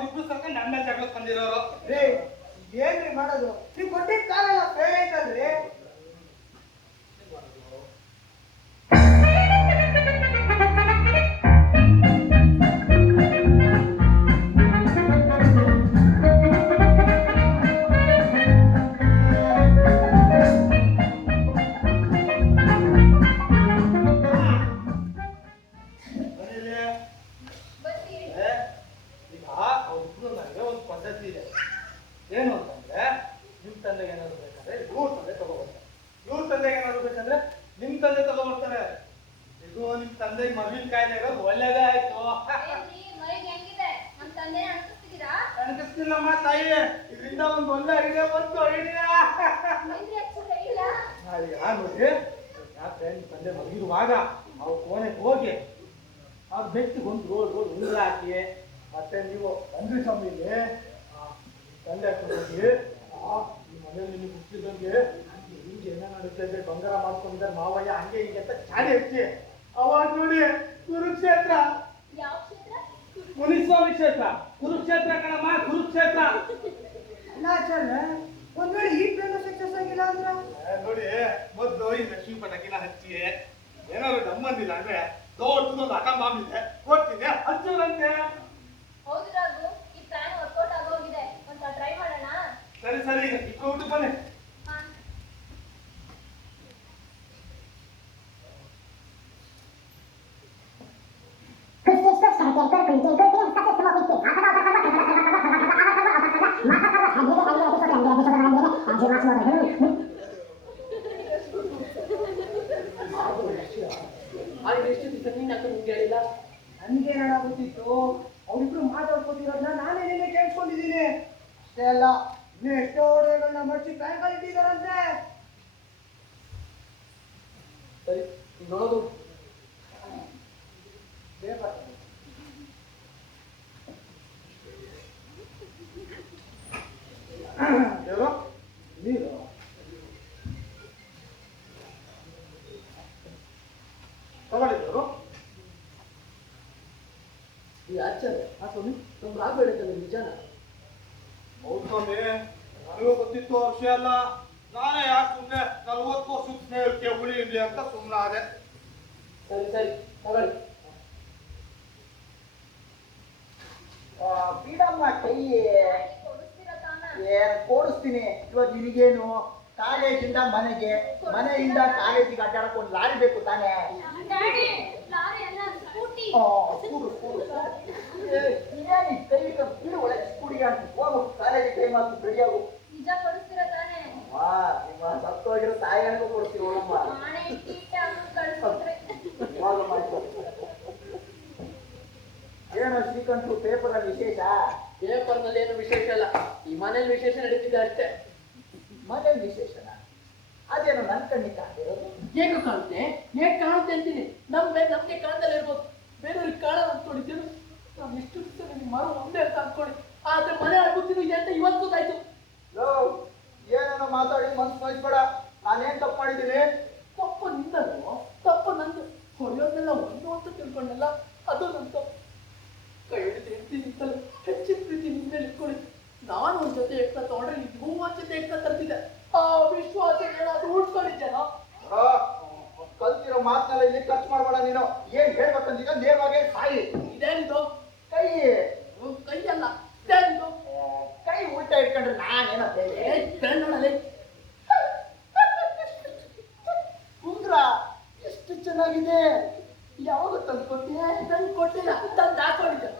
ಅವ್ರಿಬ್ರು ಸ್ವಲ್ಪ ನನ್ನ ಜಗಳಕ್ಕೆ ಬಂದಿರೋರು. ಏನ್ರಿ ಮಾಡೋದು? ನೀವು ಕೊಟ್ಟಿದ್ದ ಕಾಲೆಲ್ಲ ಫೇಲ್ ಐತಲ್ರಿ ಹಾಕಿ ಮತ್ತೆ ನೀವು ಆ, ನಿಮ್ ತಂದೆ ಹೋಗಿ ಆ, ಈ ಮನೇಲಿ ನಿಮ್ಗೆ ಹುಟ್ಟಿದಂಗೆ ಹಿಂಗೆ ಏನ ನಡೀತಾ ಇದೆ ಬಂಗಾರ ಮಾಡ್ಕೊಂಡಿದ್ದಾರೆ ಮಾವಯ್ಯ ಹಂಗೆ ಹಿಂಗೆ ಅಂತ ಚಾಡಿ ಹಚ್ಚಿ ಅವಾಗ ನೋಡಿ ಕುರುಕ್ಷೇತ್ರ. ಯಾವ ಕ್ಷೇತ್ರ? ಮುನಿಸ್ವಾಮಿ ಕ್ಷೇತ್ರ. ಕುರುಕ್ಷೇತ್ರ ಕಣಮ್ಮ ಕುರುಕ್ಷೇತ್ರ. ಅಲ್ಲ ಆಚಾರ್ಯ ಒಂದ್ ವೇಳೆ ಈ ಪ್ಲಾನ್ ಸಕ್ಸಸ್ ಆಗಿಲ್ಲ ಅಂದ್ರ? ನೋಡಿ ಮೊದ್ಲು ಈ ಲಕ್ಷ್ಮೀ ಪಟಾಕಿನ ಹಚ್ಚಿ ಏನಾದ್ರು ನಮ್ಮಂದಿಲ್ಲ ಅಂದ್ರೆ ದೊಡ್ಡದೊಂದು ಅಟ ಮಾಮಿದೆ ಕೊಡ್ತೀನಿ ಹಚ್ಚುವಂತೆ ಹೌದು ರಾಘು ಈ ಪ್ಲಾನ್ ವರ್ಕೌಟ್ ಆಗೋಗಿದೆ. ಒಂದ್ಸಲ ಟ್ರೈ ಮಾಡೋಣ? ಸರಿ ಸರಿ ಬನ್ನಿ ಹಾ ಆಗ ಎಷ್ಟು ದಿವಸ ನೀನ್ ಯಾಕೆ ನಿಮ್ಗೆ ಹೇಳಿಲ್ಲ ನನ್ಗೆ ಏನಾಗುತ್ತಿತ್ತು ಅವ್ರಿಬ್ರು ನಾನೇ ನಿನ್ನೆ ಕೇಳಿಸ್ಕೊಂಡಿದ್ದೀನಿ. ಅಷ್ಟೇ ಅಲ್ಲ, ಇನ್ನು ಎಷ್ಟೋ ಒಡೆಗಳನ್ನ ಮಡಿಸಿ ಬ್ಯಾಂಕಲ್ಲಿ ಇಟ್ಟಿದಾರಂತೆ. ಸರಿ ನೋಡೋದು ನೀರು? ತಗೊಳ್ಳಿ ದೇವರು. ಈ ಆಚಾರ್ಯ ಆ ಸ್ವಾಮಿ ನಮ್ ಹೇಳಿದ್ದಲ್ಲ ನಿಜಾನ ಹೌದು ಸ್ವಾಮಿ ನನಗೂ ಗೊತ್ತಿತ್ತು ಆ ವಿಷಯ ಅಲ್ಲ. ನಾನೇ ಯಾಕೆ ಸುಮ್ಮನೆ ನಲ್ವತ್ತು ವರ್ಷದ ಸ್ನೇಹಕ್ಕೆ ಉಳಿ ಇರ್ಲಿ ಅಂತ ಸುಮ್ಮನಾದೆ ಸರಿ ಸರಿ ತಗೊಳ್ಳಿ. ಆ, ಬಿಡಮ್ಮ ಕೈ ಕೊಡಿಸ್ತೀರ ತಾನ ಏನ್ ಕೋಡಿಸ್ತೀನಿ. ಇವಾಗ ನಿನಗೇನು? ಕಾಲೇಜಿಂದ ಮನೆಗೆ ಮನೆಯಿಂದ ಕಾಲೇಜಿಗೆ ಅಡ್ಡಾಡಕ್ ಒಂದು ಲಾರಿ ಬೇಕು ತಾನೇ ಡ್ಯಾಡಿ ಲಾರಿ ಅಲ್ಲ ಸ್ಕೂಟಿ ಆ, ಕೂಡು ಕೂಡು ಏ, ಇದೇನ್ ಈ ಕೈ ಬಿಡು ಒಳ್ಳೆ ಸ್ಕೂಟಿಗೆ ಅಂತ ಹೋಗು ಕಾಲೇಜಿಗೆ ಟೈಮ್ ಆಗ್ತದೆ ರೆಡಿ ಆಗು ನಿಜ ಕೊಡಿಸ್ತೀರ ತಾನೆ ಆ, ನಿಮ್ಮ ಸತ್ತೋಗಿರೋ ತಾಯಿಗಳಿಗೂ ಕೊಡ್ತೀವಿ ಹೋಗಮ್ಮ ನಾನೇ ಇಟ್ಟಿಟ್ಟೆ ಅವ್ನು ಕಳ್ಸಿದ್ರೆ ಹೋಗಮ್ಮ ಆಯ್ತು. ಏನೋ ಶ್ರೀಕಂಠು ಪೇಪರ್ ಅಲ್ಲಿ ವಿಶೇಷ ಪೇಪರ್ನಲ್ಲಿ ಏನು ವಿಶೇಷ ಇಲ್ಲ ಈ ಮನೇಲಿ ವಿಶೇಷ ನಡೀತಿದೆ ಅಷ್ಟೇ ಮನೆ ವಿಶೇಷನ ಅದೇನೋ ನನ್ನ ಕಣ್ಣಿಗೆ ಕಾಣ್ತಿರೋದು ಹೇಗೆ ಕಾಣುತ್ತೆ ಹೇಗೆ ಕಾಣುತ್ತೆ ಅಂತೀನಿ ನಮ್ಗೆ ನಮಗೆ ಕಾಣ್ದಲ್ಲ ಇರ್ಬೋದು. ಬೇರೆಯವ್ರಿಗೆ ಕಾಣ ಅನ್ಕೊಂಡಿದ್ದೇನು ನಾವು ಎಷ್ಟು ದಿವಸ ನಿಮ್ಗೆ ಮರು ಒಂದೇ ಅಂತ ಅಂದ್ಕೊಳ್ಳಿ ಆದ್ರೆ ಮನೆ ಆಗುತ್ತಿದ್ದು ಇದೆ ಅಂತ ಇವತ್ತು ಗೊತ್ತಾಯ್ತು. ಏನನ್ನ ಏನೇನೋ ಮಾತಾಡಿ ಮನ್ಸು ನೋಯ್ಸ್ಬೇಡ ನಾನೇನ್ ತಪ್ಪು ಮಾಡಿದ್ದೀನಿ? ತಪ್ಪು ನಿಂದಲ್ವೋ ತಪ್ಪು ನಂದು. ಹೊಡೆಯೋದೆಲ್ಲ ಒಂದು ಅಂತ ತಿಳ್ಕೊಂಡಲ್ಲ ಅದು ನನ್ನ ತಪ್ಪು ಕೈ ಹಿಡಿದು ಇಂತಲ್ಲ ಹೆಚ್ಚಿನ ಪ್ರೀತಿ ಮೇಲೆ ಇಟ್ಕೊಳ್ಳಿ. ನಾನು ಒಂದ್ ಜೊತೆ ಎಕ್ಕ ತಗೊಂಡ್ರೆ ನಿಮ್ಗೂ ಒಂದ್ ಜೊತೆ ಎಕ್ಕ ತರ್ತಿದ್ದೆ. ಆ ವಿಶ್ವಾಸ ಏನಾದ್ರು ಉಳ್ಕೊಂಡಿದ್ದೇನೋ ಕಲ್ತಿರೋ ಮಾತನ್ನೆಲ್ಲ ಇಲ್ಲಿ ಖರ್ಚು ಮಾಡಬೇಡ ನೀನು. ಏನ್ ಹೇಳ್ಬೇಕಂತೀಗ? ನೇರವಾಗಿ ಸಾಯಿ. ಇದೇನಿದು ಕೈ. ಕೈ ಅಲ್ಲ ಇದೇನಿದು ಕೈ ಉಲ್ಟಾ ಇಟ್ಕೊಂಡ್ರೆ ನಾನೇನ ಏ ಕಣ್ಣಲ್ಲಿ ಕುಂದ್ರ ಎಷ್ಟು ಚೆನ್ನಾಗಿದೆ. ಯಾವಾಗ ತಂದ್ಕೊಟ್ಟಿಯ? ತಂದು ಕೊಟ್ಟಿಲ್ಲ ತಂದು ಹಾಕೊಂಡಿದ್ದೆ.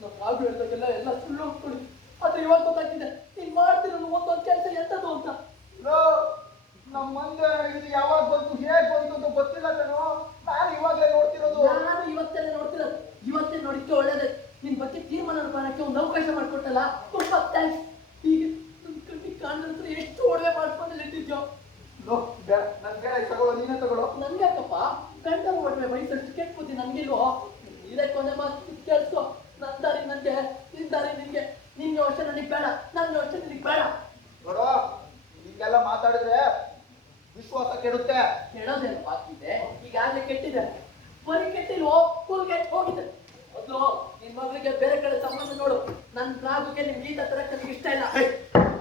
ನಮ್ಮ ರಾಘು ಹೇಳ್ದಾಗೆಲ್ಲ ಎಲ್ಲ ಸುಳ್ಳು ಹೋಗ್ಕೊಳ್ಳಿ ಆದ್ರೆ ಇವಾಗ ಗೊತ್ತಾಗ್ತಿದೆ. ನೀನ್ ಮಾಡ್ತಿರೋದು ಒಂದೊಂದು ಕೆಲಸ ಎಂತದ್ದು ಅಂತ. ನಮ್ಮ ಮಂದೆ ಇದು ಯಾವಾಗ ಬಂತು ಹೇಗ್ ಬಂತು ಅಂತ ಗೊತ್ತಿಲ್ಲ ಕಣೋ ನಾನು ಇವಾಗಲೇ ನೋಡ್ತಿರೋದು ನಾನು ಇವತ್ತೆಲ್ಲ ನೋಡ್ತಿರೋದು ಇವತ್ತೇ ನೋಡಿಕ್ಕೆ ಒಳ್ಳೇದೇ ನಿನ್ ಬಗ್ಗೆ ತೀರ್ಮಾನ ಮಾಡಕ್ಕೆ ಒಂದು ಅವಕಾಶ ಮಾಡಿಕೊಟ್ಟಲ್ಲ ತುಂಬಾ ಥ್ಯಾಂಕ್ಸ್ ಈಗ ನನ್ ಕಣ್ಣಿಗೆ ಕಾಣಿದ್ರೆ ಎಷ್ಟು ಒಳ್ಳೆ ಮಾಡ್ಕೊಂಡು ಇಟ್ಟಿದ್ಯೋ ಲೋ, ಬೇಡ ನನ್ ಬೇಡ ಇದು ತಗೊಳ್ಳೋ ನೀನೇ ತಗೊಳ್ಳೋ ನನ್ಗ್ಯಾಕಪ್ಪ ಗಂಡ ಒಡವೆ ವಯಸ್ಸಷ್ಟು ಕೆಟ್ಟ ಬುದ್ಧಿ ನನ್ಗಿಲ್ವೋ ಇದೇ ಕೊನೆ ಮಾತು ಕೇಳಿಸ್ಕೊ ನನ್ ದಾರಿ ನನ್ಗೆ ನಿನ್ ದಾರಿ ನಿನ್ಗೆ ನಿನ್ ಯೋಚನೆ ನನಗೆ ಬೇಡ ನನ್ನ ಯೋಚನೆ ನಿನಗೆ ಬೇಡ ನೋಡೋ ಹಿಂಗೆಲ್ಲ ಮಾತಾಡಿದ್ರೆ ವಿಶ್ವಾಸ ಕೆಡುತ್ತೆ. ಕೆಡೋದೇನು ಬಾಕಿ ಇದೆ ಈಗಾಗಲೇ ಕೆಟ್ಟಿದೆ. ಬರಿ ಕೆಟ್ಟಿಲ್ಲ ಫುಲ್ ಕೆಟ್ಟ ಹೋಗಿದೆ. ಮೊದಲು ನಿನ್ ಮಗಳಿಗೆ ಬೇರೆ ಕಡೆ ಸಂಬಂಧ ನೋಡು. ನನ್ ರಾಗುಗೆ ನಿಮ್ ಗೀತ ತರಕ್ಕೆ ನನಗೆ ಇಷ್ಟ ಇಲ್ಲ.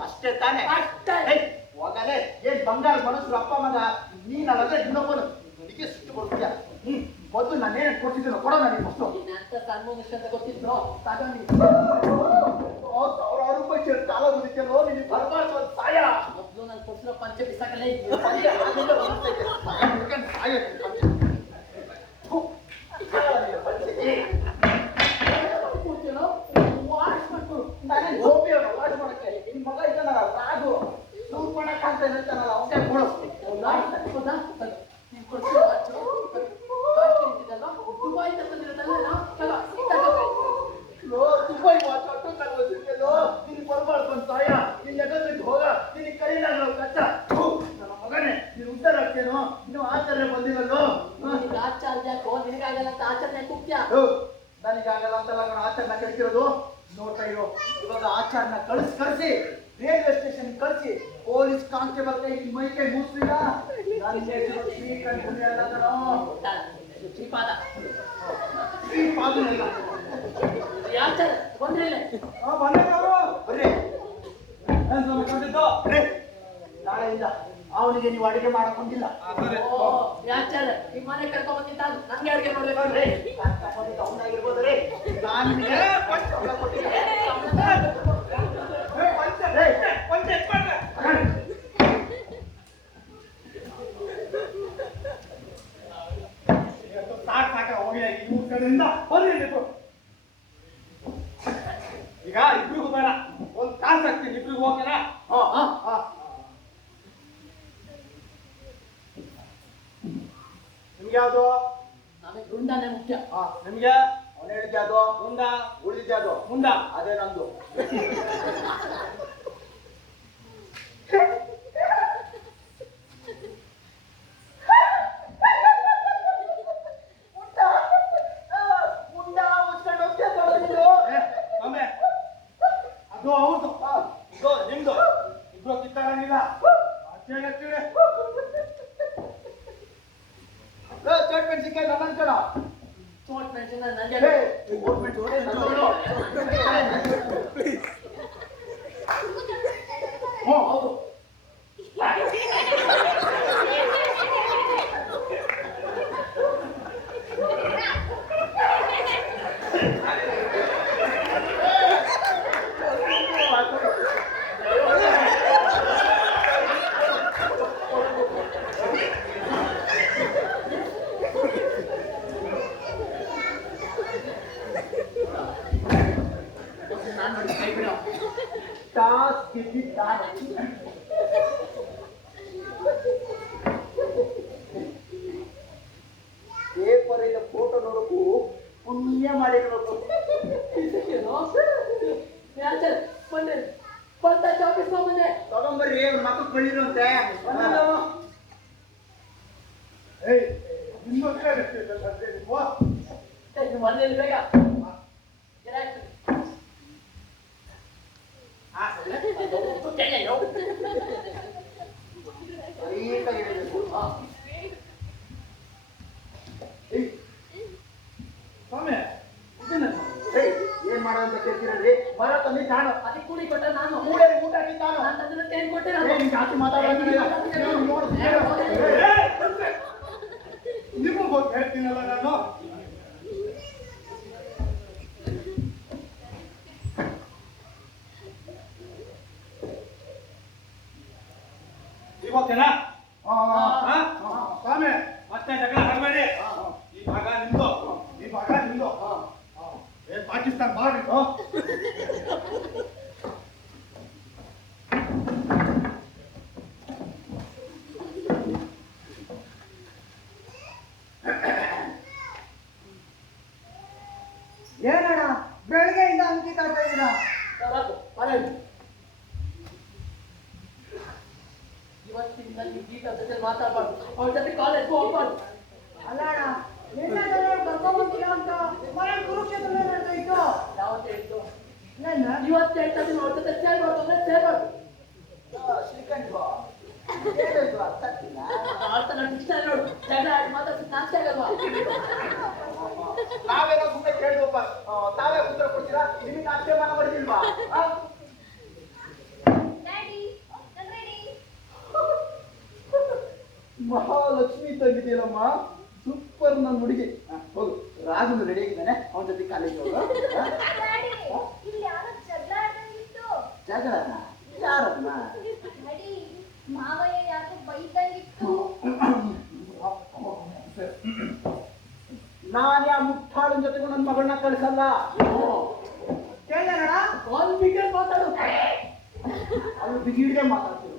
ಅಷ್ಟೇ ತಾನೆ. ಅಷ್ಟೇ. ಹೋಗಲೆ. ಏನ್ ಬಂಗಾರ ಮನಸ್ಸು ಅಪ್ಪ ಮಗ? ನೀನಲ್ಲದೆ ಇನ್ನೊಬ್ಬನು ನನಗೆ ಸಿಟ್ಟು ಕೊಡ್ತೀಯ? ಹ್ಮ್ ಮೊದಲು ನಾನೇನು ಕೊಡ್ತಿದ್ದೀನೋ ಕೊಡೋ ನನಗೆ ಫಸ್ಟು ನೀನ್ ಅಂತ ಸಣ್ಣ ಮನುಷ್ಯ ಅಂತ ಗೊತ್ತಿದ್ರು? ತಗೊಂಡಿ ಸಾವಿರಾರು ರೂಪಾಯಿ ಕಾಲ ಮುಗಿತೇನೋ ನಿನಗೆ ಬರಬಾರ್ದು ಒಂದು ಸಾಯ ಮೊದಲು ನಾನು ಕೊಡ್ಸಿರೋ ಪಂಚೆ ಬಿಸಾಕಲೇ ಪಂಚೆ ಆಗಿಂದ ಬರ್ತೈತೆ. ಸಾಯ ಮುಡ್ಕೊಂಡು ಸಾಯ ನೀನು ಪಂಚೆ. ಥು, ಸಾಯ ನೀನು ಪಂಚೆಗೆ. ವಾಶ್ ಮಾಡ್ಕೊಡು ನಾನೇ ಗೋಪಿ ಅವ್ನ ವಾಶ್ ಮಾಡಕ್ಕೆ ನಿನ್ ಮಗ ಇದ್ದಾನಲ್ಲ ರಾಗು ಸೂರ್ಪಣಕ್ಕೆ ಅಂತ ಇರ್ತಾನಲ್ಲ ಅವನೇ ಕೊಡು ಹೌದಾ? ಹೌದಾ? ನೀನ್ ಕೊಡ್ಸಿರೋ ವಾಚು, ಕಾಸ್ಟ್ಲಿ ಇದ್ದಿದ್ದಲ್ವಾ? ದುಬೈಯಿಂದ ತಂದಿರೋದಲ್ಲ? ತಗೋ, ತಗೋ. ಲೋ ದುಬೈ ವಾಚ್ ಅಟ್ಟು ಕಲ್ವಸಿದ್ಯಲ್ಲೋ ನಿನ್ ಬರ್ಬಾರ್ದು ಅಂತ ಸಾಯ ನಿನ್ ಎಗದ್ರಿಗೆ ಹೋಗ ನಿನ್ ಕೈಲಾಗ ಕಚ್ಚ ಥು, ನನ್ನ ಮಗನೇ ನೀನು ಉದ್ದಾರ ಆಗ್ತೇನೋ ಇನ್ನು ಆಚರಣೆ ಬಂದಿರಲ್ಲೋ ನಿನಗೆ ಆಚಾರ್ಯ ಯಾಕೋ ನಿನಗಾಗಲ್ಲ ಅಂತ ಆಚರಣೆ ಮುಖ್ಯ ನನಗಾಗಲ್ಲ ಅಂತಲ್ಲ ನಾನು ಆಚಾರನ ಕಳಿಸಿರೋದು ನೋಡ್ತಾ ಇರೋ ಇವಾಗ ಆಚಾರನ ಕಳಿಸಿ ಕಳಿಸಿ ರೈಲ್ವೆ ಸ್ಟೇಷನ್ ಕಳಿಸಿ ಪೊಲೀಸ್ ಕಾನ್ಸ್ಟೇಬಲ್ ಕೈ ಮೈ ಕೈ ಮುಗಿಸ್ಲಿಲ್ಲ ನಾನು ಶ್ರೀಕಂಠ ಗುಣಿ ಅಲ್ಲ ಕಣೋ ಶ್ರೀಪಾದ ಶ್ರೀ ಪಾದುನಲ್ಲ ಈ ಆಚಾರ ಬಂದ್ರೆ ಇಲ್ಲೇ. ಬರ್ರಿ ಬರ್ರಿ. ನಾಳೆಯಿಂದ ಅವನಿಗೆ ನೀವು ಅಡುಗೆ ಮಾಡಕ್ ಬಂದಿಲ್ಲ ಓ, ಈ ಆಚಾರ ಈ ಮನೆ ಕರ್ಕೊಂಡ್ ಬಂದಿದ್ದ ನನ್ಗೆ ಅಡುಗೆ ಮಾಡ್ಬೇಕು ಅವನಾಗಿರ್ಬೋದ್ರಿ ನಾನು ಕೊಟ್ಟಿದ್ದೆ. ಏ, ಪಂಚ, ಏ, ಪಂಚ ಎತ್ಕೊಂಡ್ರೆ. ಇವತ್ತು ಸಾಕ್ ಸಾಕ ಹೋಗಿ ಈ ಊರ್ ಕಡೆಯಿಂದ ಹೊರಬೇಕು ಈಗ ಇಬ್ರಿಗೂ ಬೇಡ. ಒಂದ್ ಕಾಸು ಹಾಕ್ತೀನಿ ಇಬ್ರಿಗೂ ಹೋಗ್ತಾರ ಹಾ ಹಾ ಹಾ. ನಿಮ್ಗೆ ಯಾವ್ದು ನನಗೆ ವೃಂದಾನೆ ಮುಖ್ಯ. ಹಾ ನಿಮ್ಗೆ? ಅವನು ಹೇಳಿದ್ದೆ ಅದು ಮುಂದ ಉಳಿದಿದ್ದೆ ಅದು ಮುಂದ ಅದೇ ನಂದು. ಹೌದು. ಇದು ನಿಮ್ದು. ಇಬ್ರು ಕಿತ್ತಾರಂಗಿಲ್ಲ. ಚಟ್ ಮೆಣಸಿನ್ಕಾಯಿ ನನ್ನ ಕಡ ಚೋಟ್ ಮೆಣಸಿನ ನನಗೆ Hey, government order ನಂದು. ಹ್ಞೂ ಹೌದು ನಾನು ನೋಡಿ ಕೈ ಬಿಡೋ ಟಾಸ್ ಗೆದ್ದಿದ್ದಾನೆ ಪೇಪರಿನ ಫೋಟೋ ನೋಡಕ್ಕೂ ಪುಣ್ಯ ಮಾಡಿರ್ಬೇಕು ಏನು ಆಚಾರ ಬಂದ್ರೆ ಪಂಚಾಯತ್ ಆಫೀಸ್ ಬಂದೆ. ತಗೊಂಬರ್ರಿ ಮಕ್ಕಳು ಬೆಳಿರಂತೆ ಮನೇಲಿ ಬೇಗ. ಗಿರಾಕಿ. ಅದು ಅಂತ ತೆಗೆಯೋ. ಹಾ. ಏನ್ ನಾನು ಮರ ಕೂಲಿ ಕೊಟ್ಟ ನಾನು. ಊಟ ಹಾಕಿದ್ದು ನಾನು ನನ್ನ ತಂದೆ ಟೈಮ್ ಕೊಟ್ಟೆ ನಾನು ನೀನ್ ಜಾಸ್ತಿ. ನೀನು ನೋಡು, ನಿಮಗೂ ಹೋಗಿ ಹೇಳ್ತೀನಲ್ಲ ನಾನು. ಸ್ವಾಮಿ ಮತ್ತೆ ಜಗಳ ಮಾಡಬೇಡಿ. ಈ ಭಾಗ ನಿಮ್ದು. ಈ ಭಾಗ ನಿಂದು ಪಾಕಿಸ್ತಾನ ಬಾರ್ಡ್ರ್ ಇದು. ಏನಣ್ಣ ಬೆಳಗ್ಗೆಯಿಂದ ಅಂಕಿ ಕಾಯ್ತಾ ಇದ್ದೀರಾ ಸಾಕು, ಬರಲಿ. ಇವತ್ತಿಂದ ನೀವು ಗೀತಾ ಜೊತೆ ಮಾತಾಡ್ಬಾರ್ದು ಅವ್ರ ಜೊತೆ ಕಾಲೇಜ್ ಹೋಗ್ಬಾರ್ದು ಅಲ್ಲ ಅಣ್ಣ ನಿನ್ನೆ ಕರ್ಕೊಂಡ್ಬರ್ತೀರಾ ಅಂತ ಮನೆ ಕುರುಕ್ಷೇತ್ರ ನಡೆದ ಇತ್ತು ಯಾವತ್ತೇ ಇತ್ತು ನನ್ನ ಇವತ್ತು ಹೇಳ್ತಾ ಇದ್ದೀನಿ ಅವ್ರ ಜೊತೆ ಸೇರ್ಬಾರ್ದು ಅಂದ್ರೆ ಸೇರ್ಬಾರ್ದು ಶ್ರೀಕಂಠ ಹೇಳಿದ್ರು ಅರ್ಥ ಆಗ್ತಿಲ್ಲ ಅರ್ಥ ನಾನು ಇಷ್ಟ ನೋಡು ಜಗಳ ಆಡಿ ಮಾತಾಡ್ಸಿ ನಾಚಿಕೆ ಆಗಲ್ವಾ ನಾವೇನೋ ಸುಮ್ಮನೆ ಕೇಳಿದ್ವಪ್ಪ ಆ, ತಾವೇ ಉತ್ತರ ಕೊಡ್ತೀರಾ ನಿಮಗೆ ಆಕ್ಷೇಪಣ ಮಾಡಿದಿಲ್ವಾ ಡ್ಯಾಡಿ ನಾನು ರೆಡಿ ಮಹಾಲಕ್ಷ್ಮಿ ತಂಗಿದೆಯಲ್ಲಮ್ಮ ಸೂಪರ್ ನನ್ನ ಹುಡುಗಿ ಹೋಗು. ರಾಜು ರೆಡಿ ಆಗಿದ್ದಾನೆ. ಅವನ ಜೊತೆ ಕಾಲೇಜ್ ಹೋಗು. ಜಗಳ ಯಾರನ್ನ? ಮಾವಯ್ಯ ಯಾಕೋ ಬೈದಂಗಿತ್ತು. ನಾನು ಯಾ ಮುಟ್ಟಾಳನ್ ಜೊತೆಗೂ ನನ್ನ ಮಗಳನ್ನ ಕಳಿಸಲ್ಲ? ಮಾತಾಡ್ತೀವಿ ಮಾತಾಡು. ಅಲ್ಲಿ ಬಿಗಿಡ್ಗೆ ಮಾತಾಡ್ತಿರು.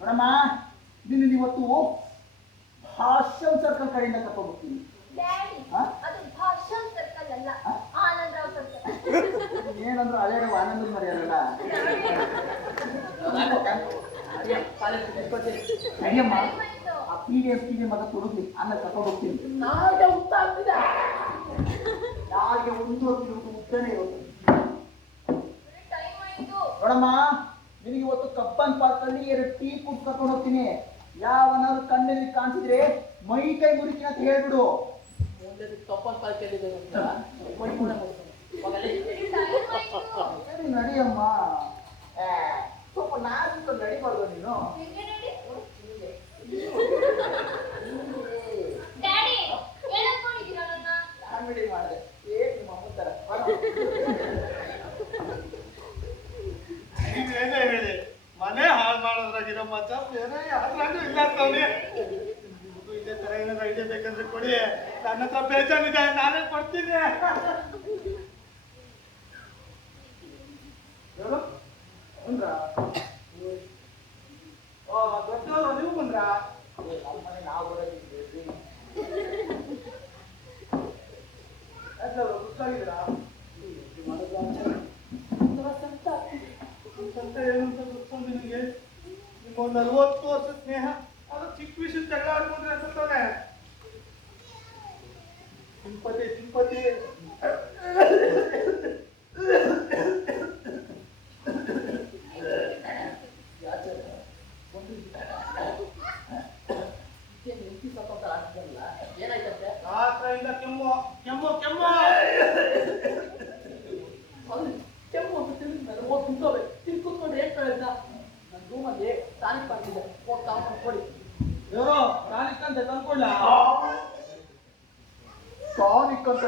ನೋಡಮ್ಮ ನಿನ್ನ ಇವತ್ತು ಭಾಷ್ಯಂ ಸರ್ಕಲ್ ಕಡೆಯಿಂದ? ಸರ್ಕಲ್ ಏನಂದ್ರು ಹಳೆ ಆನಂದ ಎಫ್ಗೆ ಮಗ ಕೊಡುತ್ತೀನಿ ಅನ್ನ ಕರ್ಕೊಂಡು ಹೋಗ್ತೀನಿ ನಾಳೆ ಉತ್ತ ಆಗ್ತಿದೆ ಯಾರಿಗೆ ಒಂದು ಹೊತ್ತು ಉತ್ತನೇ ಇರೋದು. ಟೈಮ್ ಆಯ್ತು. ನೋಡಮ್ಮ ನಿನಗೆ ಇವತ್ತು ಕಪ್ಪನ್ ಪಾರ್ಕ್ ಅಲ್ಲಿ ಎರಡು ಟೀ ಕುಡ್ ಕರ್ಕೊಂಡು ಹೋಗ್ತೀನಿ ಯಾವನಾದ್ರು ಕಣ್ಣಲ್ಲಿ ಕಾಣಿಸಿದ್ರೆ ಮೈ ಕೈ ಮುರಿತೀನಿ ಅಂತ ಹೇಳ್ಬಿಡು. ತಪ್ಪನ್ ಅಂತ. ನಡಿಯಮ್ಮ. ಏ, ಸ್ವಲ್ಪ ನಾಲ್ಕು ನಡಿಬಾರ್ದು ನೀನು. ಮಾಡಿದೆ ಏನ್ ನಿಮ್ಮ ಅಮ್ಮನ್ ತರ ನೀವೇನೇ ಹೇಳಿ ಮನೆ ಹಾಳು ಮಾಡೋದ್ರಾಗಿರೋ ಮಚ್ಚ ಬೇರೆ ಯಾರಾದ್ರೂ ಇಲ್ಲ ಸ್ವಾಮಿ ನಿಮಗೂ ಇದೇ ತರ ಏನಾದ್ರು ಐಡಿಯಾ ಬೇಕಂದ್ರೆ ಕೊಡಿ. ನನ್ನ ಹತ್ರ ಬೇಜಾನಿದೆ ನಾನೇ ಕೊಡ್ತೀನಿ. ಬಂದ್ರ? ಓ ದೊಡ್ಡವರು ನೀವು ಬಂದ್ರ? ನಮ್ಮನೆ ನಾವು ಬರೋದಿದ್ದೀವಿ ಗೊತ್ತಾಗಿದ್ದೀರಾ ಸಂತ. ಅಂತ ಏನು ಅಂತ ಗೊತ್ತು ನಿನಗೆ ನಿಮ್ಮ ಒಂದು ನಲ್ವತ್ತು ವರ್ಷ ಸ್ನೇಹ ಅದು ಚಿಕ್ಕ ವಿಷಯ ತಗೊಂಡ್ರೆ ಅನ್ಸುತ್ತಾನೆ ಸಿಂಪತಿ ಸಿಂಪತಿ.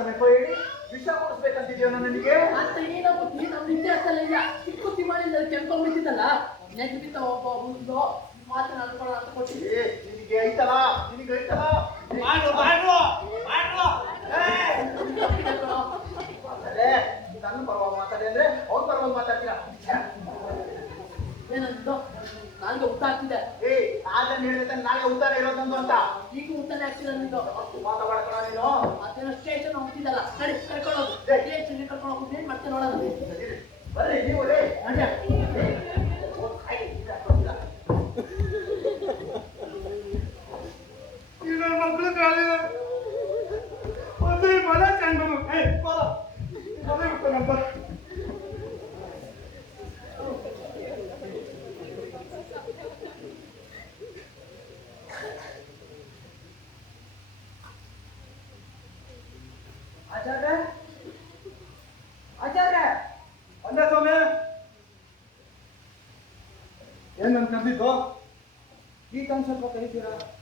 ನೆಪ ಹೇಳಿ ವಿಷ ಕೊಡಿಸ್ಬೇಕಂತಿದ್ಯೋ ನನಗೆ ಅಂತ ಏನಪ್ಪ ನೀ ನಮ್ಮ ಇತಿಹಾಸದಲ್ಲಿ ಇಲ್ಲ. ಚಿಕ್ಕ ತಿಮ್ಮನಿಂದ ಕೆಂಕೊಂಬಿಟ್ಟಿದ್ದಲ್ಲ ನೆಗ್ ಬಿದ್ದ ಒಬ್ಬ ಮುಂದೋ ಮಾತನಾಡ್ಕೊಳ್ಳೋ ಅಂತ ಕೊಟ್ಟಿದ್ದೆ. ನಿನಗೆ ಐತಲ್ಲ? ನಿನಗೆ ಐತಲ್ಲ? ಮಾಡು ಮಾಡು ಮಾಡು ಅದೇ ನನ್ನ ಪರವಾಗಿ ಮಾತಾಡಿ ಅಂದ್ರೆ ಅವ್ರ ಪರವಾಗಿ ಮಾತಾಡ್ತೀರಾ? ಏನಂದು ನನಗೆ ಊಟ ಆಗ್ತಿದೆ ಏ ಆದ್ರೆ ಹೇಳಿದ್ರೆ ನಾಳೆ ಉತ್ತರ ಇರೋದಂದು ಅಂತ. ಈಗ ಉತ್ತರ ಆಗ್ತಿದೆ ನಿಂದು. ಅಷ್ಟು ಮಾತಾಡ್ಕೊಳ ನೀನು? ಅದೇನೋ ಸ್ಟೇಷನ್ ಹೋಗ್ತಿದ್ದಲ್ಲ. ನಡಿ ಕರ್ಕೊಳ್ಳೋದು ಸ್ಟೇಷನ್ ಕರ್ಕೊಂಡು ಹೋಗೋದು ಏನ್ ಮಾಡ್ತೀನಿ ನೋಡೋಣ ಬರ್ರಿ ನೀವು ರೇ ಮಕ್ಕಳು ಕಾಲಿಲ್ಲ ಒಂದು ಮನೆ ಕಂಡು ಏ ಬರ. ಮನೆ ಬಿಟ್ಟು ನಂಬರ್ ಆಚಾರ್ಯ ಏನ್ ನನ್ ಕರ್ದಿದ್ದು ಗೀತಾನ್ ಸ್ವಲ್ಪ ಕರಿತೀರಾ ಏಯ್